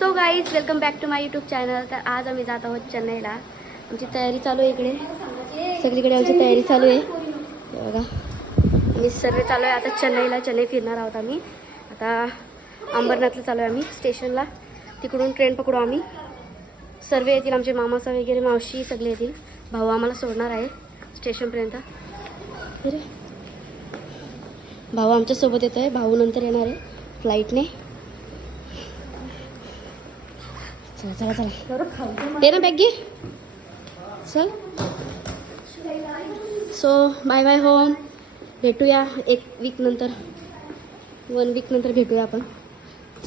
So guys welcome back to my YouTube channel. तर आज आम्ही जात आहोत चेन्नईला. आमची तयारी चालू आहे इकडे, सगळीकडे आमची तयारी चालू आहे. बघा आम्ही सर्व चालू आहे आता चेन्नईला. चेन्नई फिरणार आहोत आम्ही. आता अंबरनाथला चालू आहे आम्ही स्टेशनला. तिकडून ट्रेन पकडू आम्ही. सर्व येतील आमचे मामाचा वगैरे, मावशी सगळे येतील. भाऊ आम्हाला सोडणार आहे स्टेशनपर्यंत. भाऊ आमच्यासोबत येतो आहे. भाऊ नंतर येणार आहे फ्लाईटने. चला चला चला दे ना बॅग घे चल. So bye bye home. भेटूया 1 वीक नंतर, 1 वीक नंतर भेटूया आपण.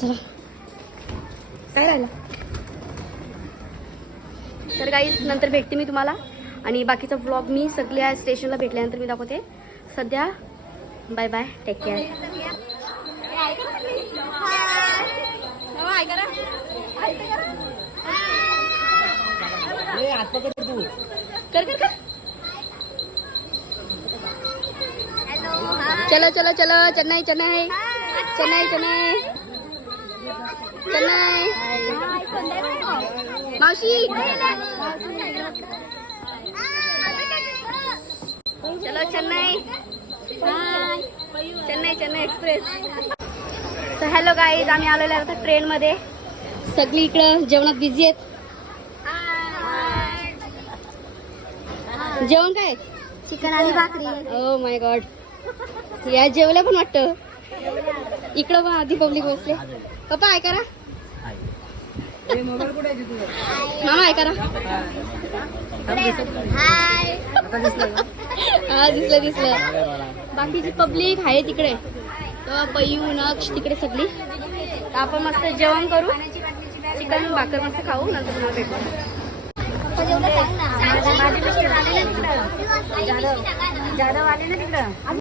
चला काय राहिलं तर गाईज नंतर भेटते मी तुम्हाला. आणि बाकीचा व्लॉग मी सगळ्या स्टेशनला भेटल्यानंतर मी दाखवते. सध्या बाय बाय, टेक केअर. चलो चलो चलो चेन्नई चेन्नई चेन्नई चेन्नई चेन्नई. मावशी चलो चेन्नई. चेन्नई चेन्नई एक्सप्रेस. तर हॅलो गाईज, आम्ही आलेलो आहे आता ट्रेनमध्ये. सगळी इकडं जेवणात बिझी आहेत. जेवण काय? चिकन आणि भाकरी. ओ माय गॉड, या जेवल्या पण वाटतं. इकडं पण आधी पब्लिक बसले. पप्पा आहे करा, मामा आहे करा. हा दिसलं दिसलं. बाकीची पब्लिक आहे तिकडे. पयू नक्ष तिकडे सगळी. आपण मस्त जेवण करू, चिकन भाकर मस्त खाऊ, नंतर तुम्हाला भेटू. जाधव आले ना तिकडं.